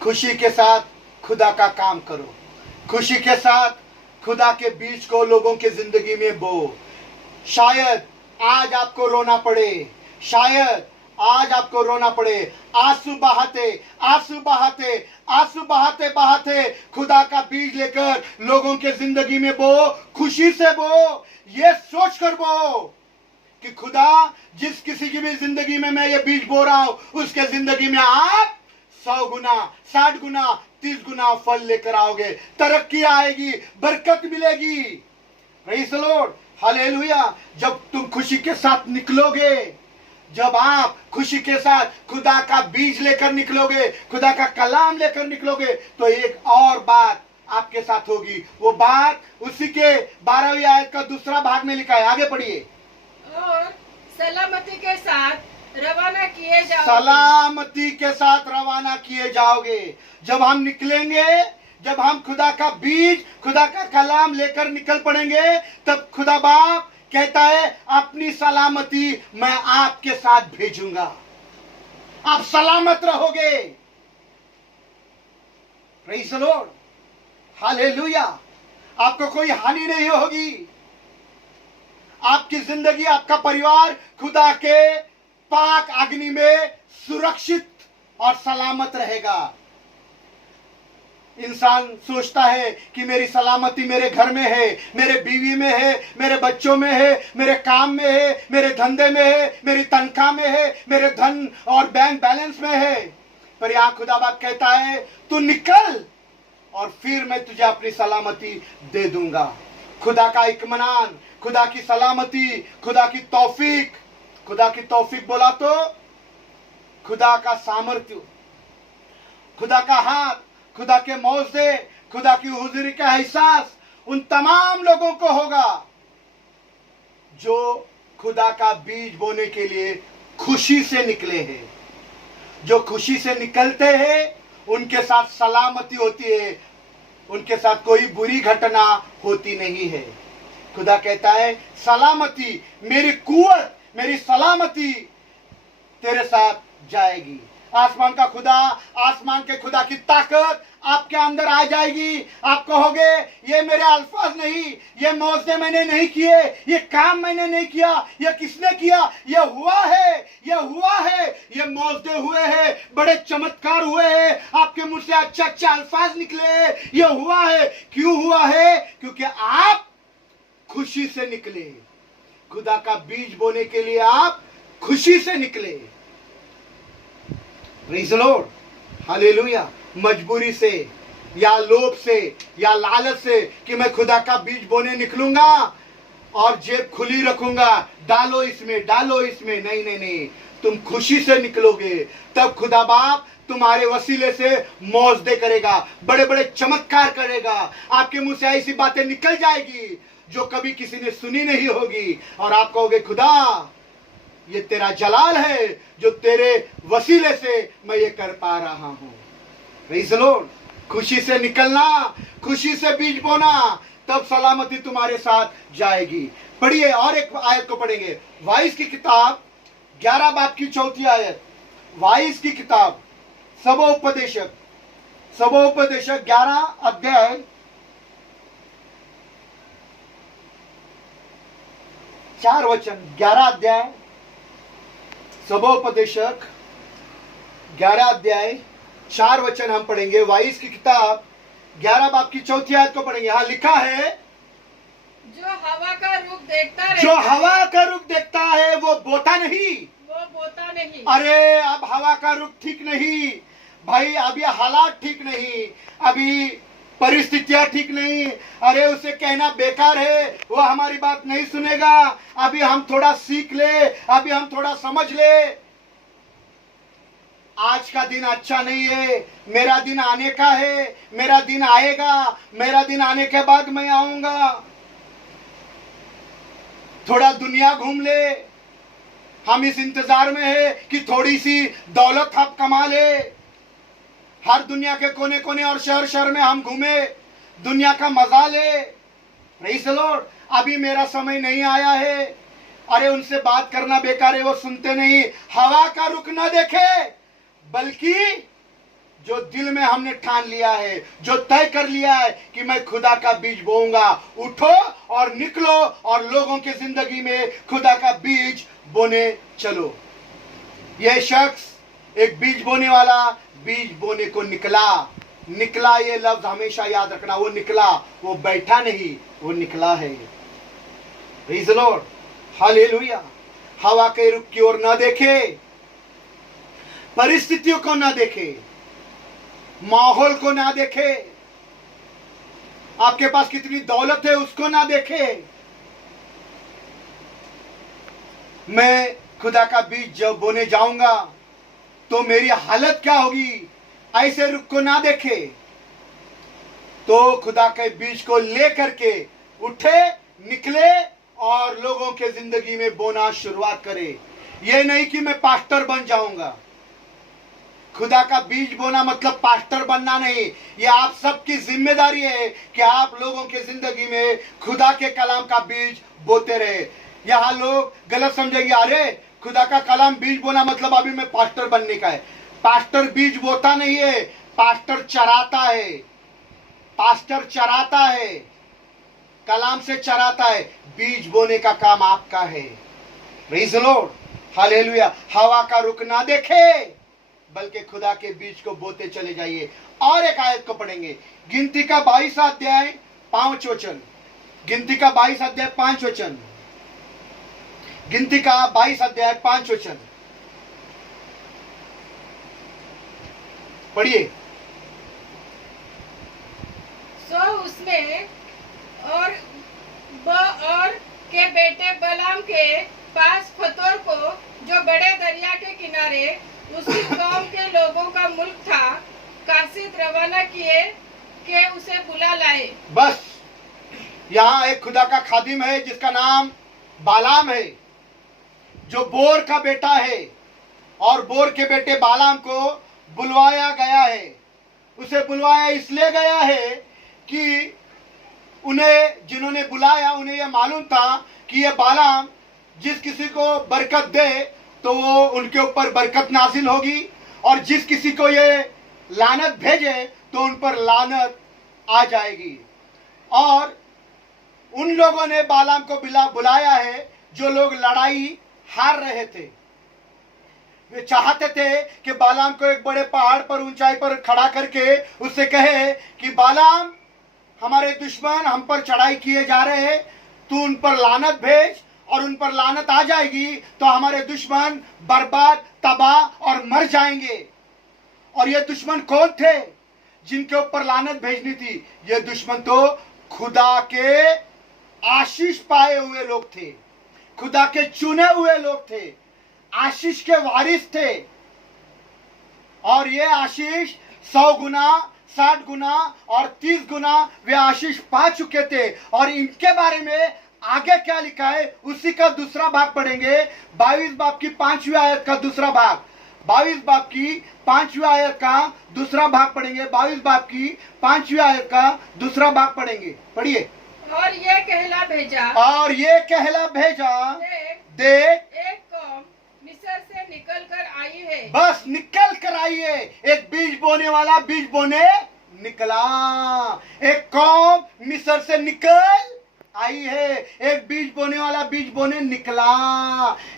खुशी के साथ खुदा का काम करो, खुशी के साथ खुदा के बीज को लोगों के जिंदगी में बो। शायद आज आपको रोना पड़े, शायद आज आपको रोना पड़े, आंसू बहाते खुदा का बीज लेकर लोगों के जिंदगी में बो, खुशी से बो। ये सोच कर बो कि खुदा, जिस किसी की भी जिंदगी में मैं ये बीज बो रहा हूं, उसके जिंदगी में आप 100 गुना, 60 गुना, 30 गुना फल लेकर आओगे, तरक्की आएगी, बरकत मिलेगी। Praise the Lord, hallelujah. जब तुम खुशी के साथ निकलोगे, जब आप खुशी के साथ खुदा का बीज लेकर निकलोगे, खुदा का कलाम लेकर निकलोगे, तो एक और बात आपके साथ होगी। वो बात उसी के 12वीं आयत का दूसरा भाग में लिखा है। आगे पढ़िए। और सलामती के साथ रवाना किए जाओगे। सलामती के साथ रवाना किए जाओगे। जब हम निकलेंगे, जब हम खुदा का बीज, खुदा का कलाम लेकर निकल पड़ेंगे, तब खुदा बाप कहता है अपनी सलामती मैं आपके साथ भेजूंगा, आप सलामत रहोगे। Praise the Lord, hallelujah. आपको कोई हानि नहीं होगी। आपकी जिंदगी, आपका परिवार खुदा के पाक अग्नि में सुरक्षित और सलामत रहेगा। इंसान सोचता है कि मेरी सलामती मेरे घर में है, मेरे बीवी में है, मेरे बच्चों में है, मेरे काम में है, मेरे धंधे में है, मेरी तनख्वाह में है, मेरे धन और बैंक बैलेंस में है। पर यहाँ खुदा बाप कहता है तू निकल और फिर मैं तुझे अपनी सलामती दे दूंगा। खुदा का इत्मीनान, खुदा की सलामती, खुदा की तौफीक। खुदा की तौफीक बोला तो खुदा का सामर्थ्य, खुदा का हाथ, खुदा के मौजे, खुदा की हुजूरी का एहसास उन तमाम लोगों को होगा जो खुदा का बीज बोने के लिए खुशी से निकले हैं। जो खुशी से निकलते हैं उनके साथ सलामती होती है, उनके साथ कोई बुरी घटना होती नहीं है। खुदा कहता है सलामती, मेरी कुव्वत, मेरी सलामती तेरे साथ जाएगी। आसमान का खुदा, आसमान के खुदा की ताकत आपके अंदर आ जाएगी। आप कहोगे ये मेरे अल्फाज नहीं, ये मौजे मैंने नहीं किए, ये काम मैंने नहीं किया, ये किसने किया? ये हुआ है, ये हुआ है, ये मौजे हुए हैं, बड़े चमत्कार हुए हैं, आपके मुंह से अच्छे अच्छे अल्फाज निकले, ये हुआ है। क्यों हुआ है? क्योंकि आप खुशी से निकले। खुदा का बीज बोने के लिए आप खुशी से निकले। Praise the Lord, hallelujah. मजबूरी से या लोभ से या लालच से कि मैं खुदा का बीज बोने निकलूंगा और जेब खुली रखूंगा, डालो इसमें, डालो इसमें, नहीं नहीं नहीं, तुम खुशी से निकलोगे, तब खुदा बाप तुम्हारे वसीले से मौजदे करेगा, बड़े बड़े चमत्कार करेगा। आपके मुंह से ऐसी बातें निकल जाएगी जो कभी किसी ने सुनी नहीं होगी, और आप कहोगे खुदा ये तेरा जलाल है जो तेरे वसीले से मैं ये कर पा रहा हूं। Praise the Lord. खुशी से निकलना, खुशी से बीज बोना, तब सलामती तुम्हारे साथ जाएगी। पढ़िए और एक आयत को पढ़ेंगे, वाइस की किताब 11 बाब की 4 आयत। वाइस की किताब सबोपदेशक 11 अध्याय 4 वचन। 11 अध्याय सबोपदेशक 11 अध्याय 4 वचन हम पढ़ेंगे। वाइस की किताब 11 बाब की 4 आयत को पढ़ेंगे। यहां लिखा है, जो हवा का रुख देखता रहता जो हवा का रुख देखता है वो बोता नहीं। वो बोता नहीं। अरे अब हवा का रुख ठीक नहीं भाई, अब ये हालात ठीक नहीं, अभी परिस्थितियां ठीक नहीं। अरे उसे कहना बेकार है, वो हमारी बात नहीं सुनेगा। अभी हम थोड़ा सीख ले, अभी हम थोड़ा समझ ले। आज का दिन अच्छा नहीं है, मेरा दिन आने का है, मेरा दिन आएगा, मेरा दिन आने के बाद मैं आऊंगा। थोड़ा दुनिया घूम ले, हम इस इंतजार में है कि थोड़ी सी दौलत हम कमा ले। हर दुनिया के कोने कोने और शहर शहर में हम घूमे, दुनिया का मजा ले। Praise the Lord. अभी मेरा समय नहीं आया है। अरे उनसे बात करना बेकार है, वो सुनते नहीं। हवा का रुख न देखे, बल्कि जो दिल में हमने ठान लिया है, जो तय कर लिया है कि मैं खुदा का बीज बोऊंगा, उठो और निकलो और लोगों की जिंदगी में खुदा का बीज बोने चलो। यह शख्स एक बीज बोने वाला बीज बोने को निकला। ये लफ्ज हमेशा याद रखना, वो निकला, वो बैठा नहीं, वो निकला है। Praise the Lord. हालेलुया। हवा के रुख की ओर न देखे, परिस्थितियों को न देखे, माहौल को ना देखे, आपके पास कितनी दौलत है उसको ना देखे। मैं खुदा का बीज जब बोने जाऊंगा तो मेरी हालत क्या होगी, ऐसे रुख को ना देखे, तो खुदा के बीज को ले करके उठे, निकले और लोगों के जिंदगी में बोना शुरुआत करे। ये नहीं कि मैं पास्टर बन जाऊंगा। खुदा का बीज बोना मतलब पास्टर बनना नहीं। ये आप सबकी जिम्मेदारी है कि आप लोगों के जिंदगी में खुदा के कलाम का बीज बोते रहे। यहाँ लोग गलत समझेंगे, अरे खुदा का कलाम बीज बोना मतलब अभी मैं पास्टर बनने का है। पास्टर बीज बोता नहीं है, पास्टर चराता है। पास्टर चराता है, कलाम से चराता है। बीज बोने का काम आपका है। Praise the Lord. हालेलुया। हवा का रुख ना देखे, बल्कि खुदा के बीज को बोते चले जाइए। और एक आयत को पढ़ेंगे, गिनती का 22 अध्याय 5 वचन। गिनती का 22 अध्याय 5 वचन। गिनती का 22 अध्याय 5 वचन पढ़िए। सो उसमें और के बेटे बलाम के पास फतोर को, जो बड़े दरिया के किनारे उसकी कौम के लोगों का मुल्क था, कासिद रवाना किए के उसे बुला लाए। बस यहाँ एक खुदा का खादिम है जिसका नाम बालाम है, जो बोर का बेटा है, और बोर के बेटे बालाम को बुलवाया गया है। उसे बुलवाया इसलिए गया है कि उन्हें, जिन्होंने बुलाया, उन्हें यह मालूम था कि यह बालाम जिस किसी को बरकत दे तो वो उनके ऊपर बरकत नाजिल होगी, और जिस किसी को ये लानत भेजे तो उन पर लानत आ जाएगी। और उन लोगों ने बालाम को बुलाया है जो लोग लड़ाई हार रहे थे। वे चाहते थे कि बालाम को एक बड़े पहाड़ पर, ऊंचाई पर खड़ा करके उससे कहे कि बालाम, हमारे दुश्मन हम पर चढ़ाई किए जा रहे हैं, तू उन पर लानत भेज, और उन पर लानत आ जाएगी तो हमारे दुश्मन बर्बाद, तबाह और मर जाएंगे। और ये दुश्मन कौन थे जिनके ऊपर लानत भेजनी थी? ये दुश्मन तो खुदा के आशीष पाए हुए लोग थे, खुदा के चुने हुए लोग थे, आशीष के वारिस थे। और ये आशीष 100 गुना, 60 गुना और 30 गुना वे आशीष पा चुके थे। और इनके बारे में आगे क्या लिखा है उसी का दूसरा भाग पढ़ेंगे। 22 बाब की 5वीं आयत का दूसरा भाग, 22 बाब की 5वीं आयत का दूसरा भाग पढ़ेंगे। 22 बाब की 5वीं आयत का दूसरा भाग पढ़ेंगे। पढ़िए। और ये कहला भेजा, और ये कहला भेजा, देख एक कौम मिस्र से निकल कर आई है। बस निकल कर आई है। एक बीज बोने वाला बीज बोने निकला। एक कौम मिस्र से निकल आई है। एक बीज बोने वाला बीज बोने निकला।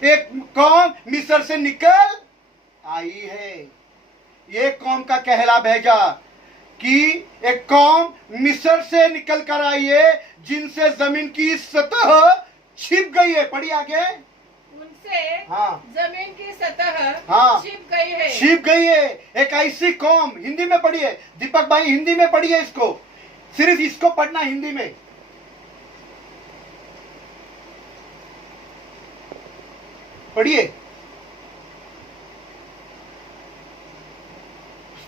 एक कौम मिस्र से निकल आई है। ये कौम का कहला भेजा कि एक कौम मिस्र से निकल कर आई है जिनसे जमीन की सतह छिप गई है। पढ़िए आगे। उनसे हाँ। जमीन की सतह हाँ। छिप गई है। छिप गई है। एक ऐसी कौम, हिंदी में पढ़िए दीपक भाई, हिंदी में पढ़िए इसको, सिर्फ इसको पढ़ना हिंदी में। पढ़िए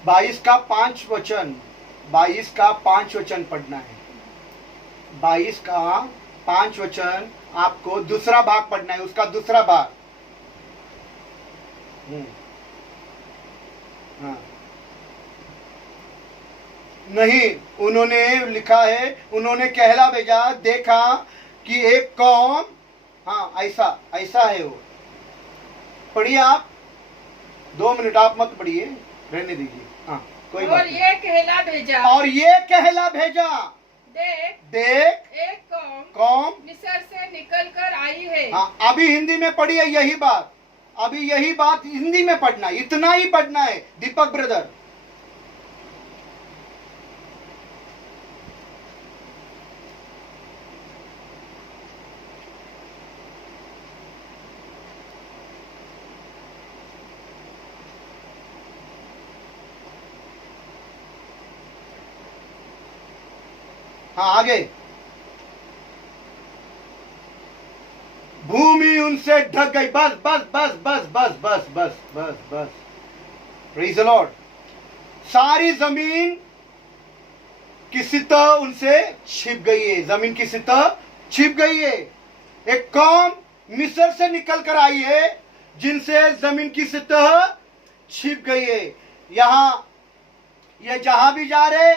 22 का 5 वचन, 22 का 5 वचन पढ़ना है। 22 का 5 वचन आपको दूसरा भाग पढ़ना है, उसका दूसरा भाग। हाँ। नहीं, उन्होंने लिखा है, उन्होंने कहला भेजा, देखा कि एक कौम, हाँ ऐसा ऐसा है वो। पढ़िए आप, 2 मिनट आप मत पढ़िए, रहने दीजिए। हाँ कोई बात और नहीं। ये कहला भेजा, और ये कहला भेजा, देख एक कौम मिस्र से निकल कर आई है। हाँ अभी हिंदी में पढ़िए यही बात, अभी यही बात हिंदी में पढ़ना, इतना ही पढ़ना है दीपक ब्रदर। हाँ आगे। भूमि उनसे ढक गई। बस बस बस बस बस बस बस बस बस। Praise the Lord. सारी जमीन की सतह उनसे छिप गई है। जमीन की सतह छिप गई है। एक कौम मिस्र से निकल कर आई है जिनसे जमीन की सतह छिप गई है। यहां ये जहां भी जा रहे,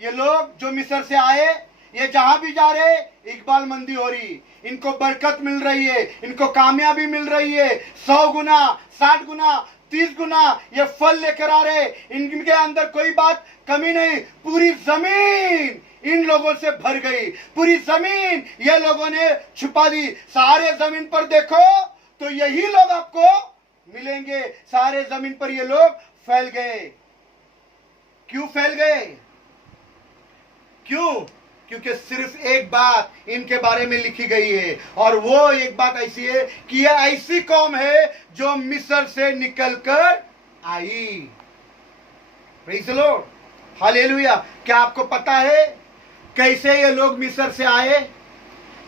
ये लोग जो मिस्र से आए, ये जहां भी जा रहे इकबाल मंदी हो रही, इनको बरकत मिल रही है, इनको कामयाबी मिल रही है। 100 गुना, 60 गुना, 30 गुना ये फल लेकर आ रहे। इनके अंदर कोई बात कमी नहीं। पूरी जमीन इन लोगों से भर गई। पूरी जमीन ये लोगों ने छुपा दी। सारे जमीन पर देखो तो यही लोग आपको मिलेंगे। सारे जमीन पर ये लोग फैल गए। क्यों फैल गए? क्यों? क्योंकि सिर्फ एक बात इनके बारे में लिखी गई है, और वो एक बात ऐसी है कि ये ऐसी कौम है जो मिस्र से निकलकर आई। Praise the Lord, hallelujah. क्या आपको पता है कैसे ये लोग मिस्र से आए?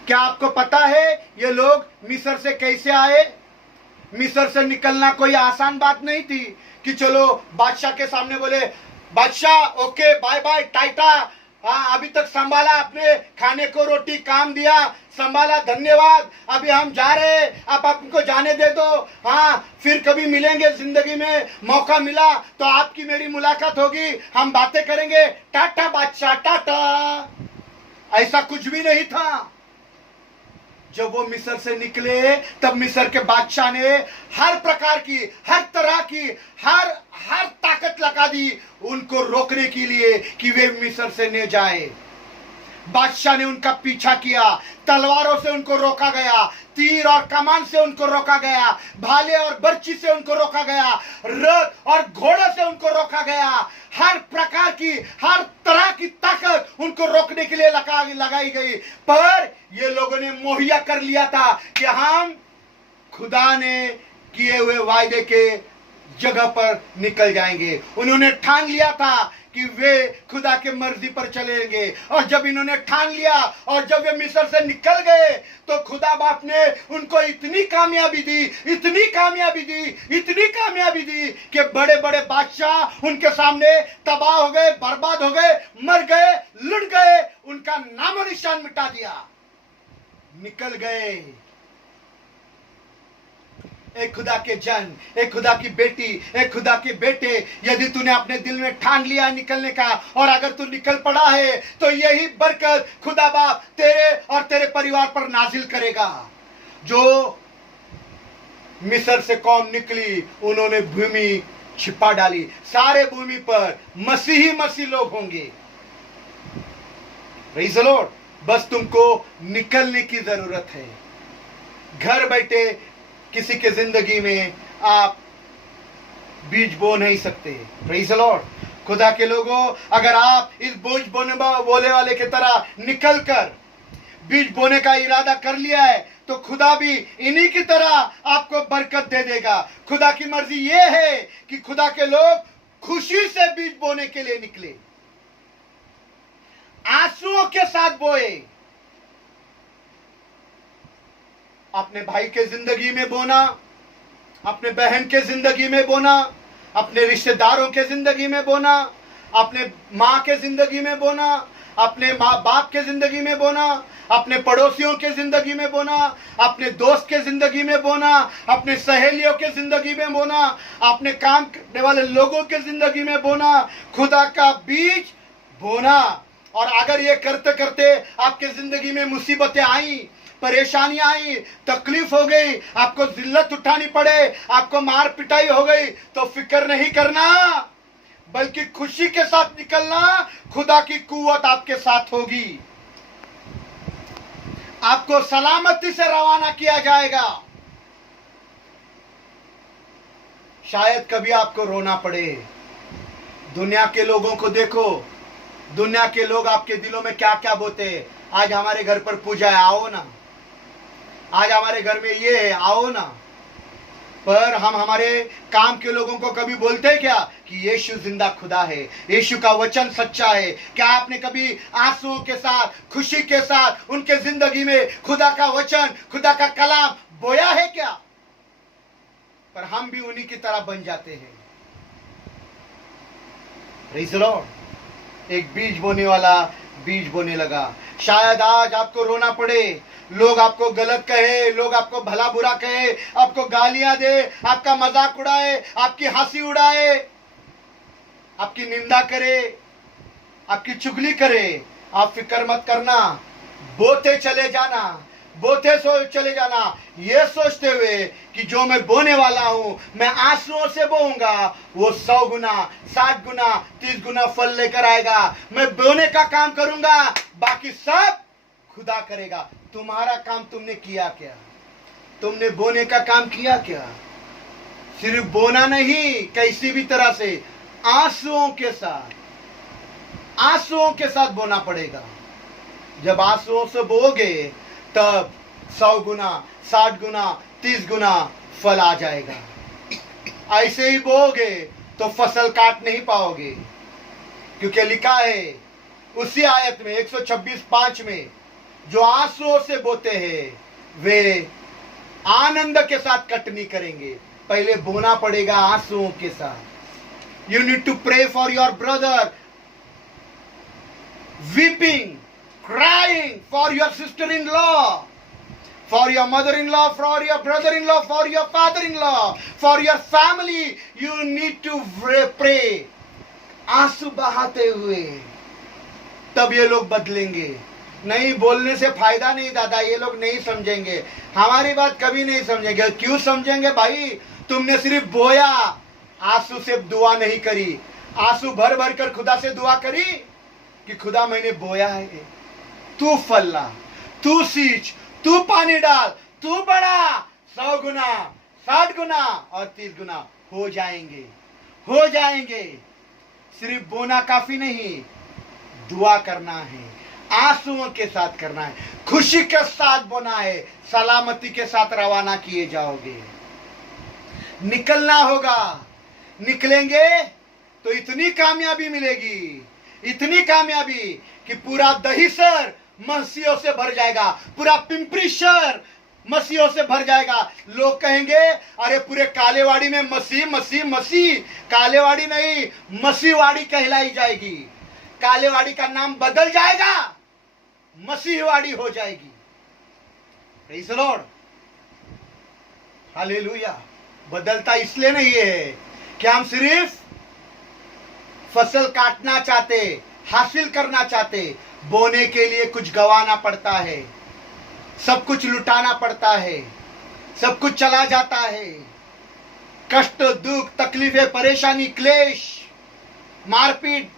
क्या आपको पता है ये लोग मिस्र से कैसे आए? मिस्र से निकलना कोई आसान बात नहीं थी कि चलो बादशाह के सामने बोले, बादशाह ओके बाय बाय टाटा, हाँ अभी तक संभाला, आपने खाने को रोटी काम दिया, संभाला, धन्यवाद, अभी हम जा रहे हैं, आप हमको जाने दे दो। हाँ फिर कभी मिलेंगे, जिंदगी में मौका मिला तो आपकी मेरी मुलाकात होगी, हम बातें करेंगे, टाटा बादशाह टाटा। ऐसा कुछ भी नहीं था। जब वो मिस्र से निकले तब मिस्र के बादशाह ने हर प्रकार की, हर तरह की, हर ताकत लगा दी उनको रोकने के लिए कि वे मिस्र से न जाए। बादशाह ने उनका पीछा किया, तलवारों से उनको रोका गया, तीर और कमान से उनको रोका गया, भाले और बर्छी से उनको रोका गया, रथ और घोड़ों से उनको रोका गया। हर प्रकार की, हर तरह की ताकत उनको रोकने के लिए लगाई गई। पर ये लोगों ने मुहैया कर लिया था कि हम खुदा ने किए हुए वायदे के जगह पर निकल जाएंगे। उन्होंने ठान लिया था कि वे खुदा के मर्जी पर चलेंगे, और जब इन्होंने ठान लिया और जब वे मिस्र से निकल गए तो खुदा बाप ने उनको इतनी कामयाबी दी, इतनी कामयाबी दी, इतनी कामयाबी दी कि बड़े बड़े बादशाह उनके सामने तबाह हो गए, बर्बाद हो गए, मर गए, लुट गए, उनका नामो निशान मिटा दिया, निकल गए। एक खुदा के जन, एक खुदा की बेटी, एक खुदा के बेटे, यदि तूने अपने दिल में ठान लिया निकलने का, और अगर तू निकल पड़ा है तो यही बरकत खुदा बाप तेरे और तेरे परिवार पर नाजिल करेगा। जो मिस्र से कौम निकली, उन्होंने भूमि छिपा डाली, सारे भूमि पर मसीही मसीह लोग होंगे। Praise the Lord. बस तुमको निकलने की जरूरत है। घर बैठे किसी के जिंदगी में आप बीज बो नहीं सकते। Praise the Lord. खुदा के लोगों, अगर आप इस बोझ बोने वाले की तरह निकलकर बीज बोने का इरादा कर लिया है तो खुदा भी इन्हीं की तरह आपको बरकत दे देगा। खुदा की मर्जी ये है कि खुदा के लोग खुशी से बीज बोने के लिए निकले, आंसुओं के साथ बोए। अपने भाई के जिंदगी में बोना, अपने बहन के जिंदगी में बोना, अपने रिश्तेदारों के जिंदगी में बोना, अपने माँ के जिंदगी में बोना, अपने माँ बाप के जिंदगी में बोना, अपने पड़ोसियों के जिंदगी में बोना, अपने दोस्त के जिंदगी में बोना, अपने सहेलियों के जिंदगी में बोना, अपने काम करने वाले लोगों के जिंदगी में बोना, खुदा का बीज बोना। और अगर ये करते करते आपके जिंदगी में मुसीबतें आई, परेशानियां आई, तकलीफ हो गई, आपको जिल्लत उठानी पड़े, आपको मार पिटाई हो गई, तो फिक्र नहीं करना, बल्कि खुशी के साथ निकलना। खुदा की कुव्वत आपके साथ होगी, आपको सलामती से रवाना किया जाएगा। शायद कभी आपको रोना पड़े। दुनिया के लोगों को देखो, दुनिया के लोग आपके दिलों में क्या क्या बोते। आज हमारे घर पर पूजा है, आओ ना। आज हमारे घर में ये है, आओ ना। पर हम हमारे काम के लोगों को कभी बोलते हैं क्या कि यीशु जिंदा खुदा है, यीशु का वचन सच्चा है? क्या आपने कभी आंसुओं के साथ, खुशी के साथ उनके जिंदगी में खुदा का वचन, खुदा का कलाम बोया है क्या? पर हम भी उन्हीं की तरह बन जाते हैं। Praise the Lord. एक बीज बोने वाला बीज बोने लगा। शायद आज आपको रोना पड़े, लोग आपको गलत कहे, लोग आपको भला बुरा कहे, आपको गालियां दे, आपका मजाक उड़ाए, आपकी हंसी उड़ाए, आपकी निंदा करे, आपकी चुगली करे। आप फिक्र मत करना, बोते चले जाना, बोते चले जाना, ये सोचते हुए कि जो मैं बोने वाला हूं, मैं आंसुओं से बोऊंगा, वो 100 गुना, 60 गुना, 30 गुना फल लेकर आएगा। मैं बोने का काम करूंगा, बाकी सब खुदा करेगा। तुम्हारा काम तुमने किया क्या? तुमने बोने का काम किया क्या? सिर्फ बोना नहीं, कैसी भी तरह से आंसुओं के साथ, आंसुओं के साथ बोना पड़ेगा। जब आंसुओं से बोगे तब 100 गुना, 60 गुना, 30 गुना फल आ जाएगा। ऐसे ही बोगे तो फसल काट नहीं पाओगे, क्योंकि लिखा है उसी आयत में 126:5 में, जो आंसुओं से बोते हैं वे आनंद के साथ कटनी करेंगे। पहले बोना पड़ेगा आंसुओं के साथ। You need to pray for your brother, weeping, crying for your sister-in-law, for your mother-in-law, for your brother-in-law, for your father-in-law, for your family. You need to pray. आंसू बहाते हुए, तब ये लोग बदलेंगे। नहीं बोलने से फायदा नहीं दादा, ये लोग नहीं समझेंगे, हमारी बात कभी नहीं समझेंगे। क्यों समझेंगे भाई? तुमने सिर्फ बोया, आंसू से दुआ नहीं करी। आंसू भर भर कर खुदा से दुआ करी कि खुदा मैंने बोया है, तू फल ला, तू सींच, तू पानी डाल, तू बढ़ा। 100 गुना, 60 गुना और 30 गुना हो जाएंगे, हो जाएंगे। सिर्फ बोना काफी नहीं, दुआ करना है, आंसुओं के साथ करना है, खुशी के साथ बोना है, सलामती के साथ रवाना किए जाओगे। निकलना होगा, निकलेंगे तो इतनी कामयाबी मिलेगी, इतनी कामयाबी कि पूरा दहिसर मसीहों से भर जाएगा, पूरा पिंपरी शहर मसीहों से भर जाएगा। लोग कहेंगे अरे पूरे कालेवाड़ी में मसीह मसीह मसीह। कालेवाड़ी नहीं, मसीहवाड़ी कहलाई जाएगी। कालेवाड़ी का नाम बदल जाएगा, मसीहवाड़ी हो जाएगी। Praise the Lord, hallelujah. बदलता इसलिए नहीं है कि हम सिर्फ फसल काटना चाहते, हासिल करना चाहते। बोने के लिए कुछ गंवाना पड़ता है, सब कुछ लुटाना पड़ता है, सब कुछ चला जाता है। कष्ट, दुख, तकलीफें, परेशानी, क्लेश, मारपीट,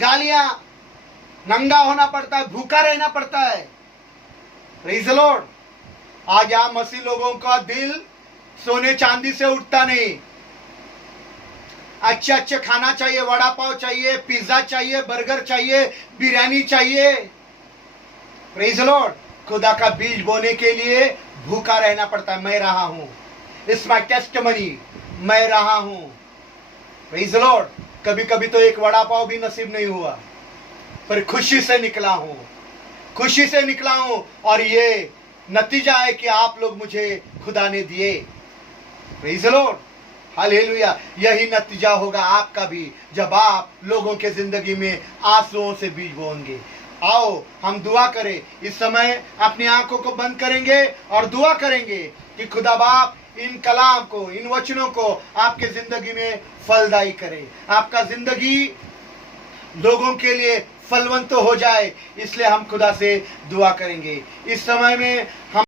गालियां, नंगा होना पड़ता है, भूखा रहना पड़ता है। Praise the Lord. आज यहां मसीह लोगों का दिल सोने चांदी से उठता नहीं। अच्छे अच्छे खाना चाहिए, वड़ा पाव चाहिए, पिज्जा चाहिए, बर्गर चाहिए, बिरयानी चाहिए। Praise the Lord. खुदा का बीज बोने के लिए भूखा रहना पड़ता है। मैं रहा हूं, इट्स माय टेस्टिमनी, मैं रहा हूं। Praise the Lord. कभी कभी तो एक वड़ा पाव भी नसीब नहीं हुआ, पर खुशी से निकला हूं, खुशी से निकला हूं। और ये नतीजा है कि आप लोग मुझे खुदा ने दिए। Praise the Lord, hallelujah. यही नतीजा होगा आपका भी, जब आप लोगों के जिंदगी में आंसुओं से बीज बोएंगे। आओ हम दुआ करें। इस समय अपनी आंखों को बंद करेंगे और दुआ करेंगे कि खुदा बाप इन कलाम को, इन वचनों को आपके जिंदगी में फलदायी करे, आपका जिंदगी लोगों के लिए फलवंत हो जाए। इसलिए हम खुदा से दुआ करेंगे। इस समय में हम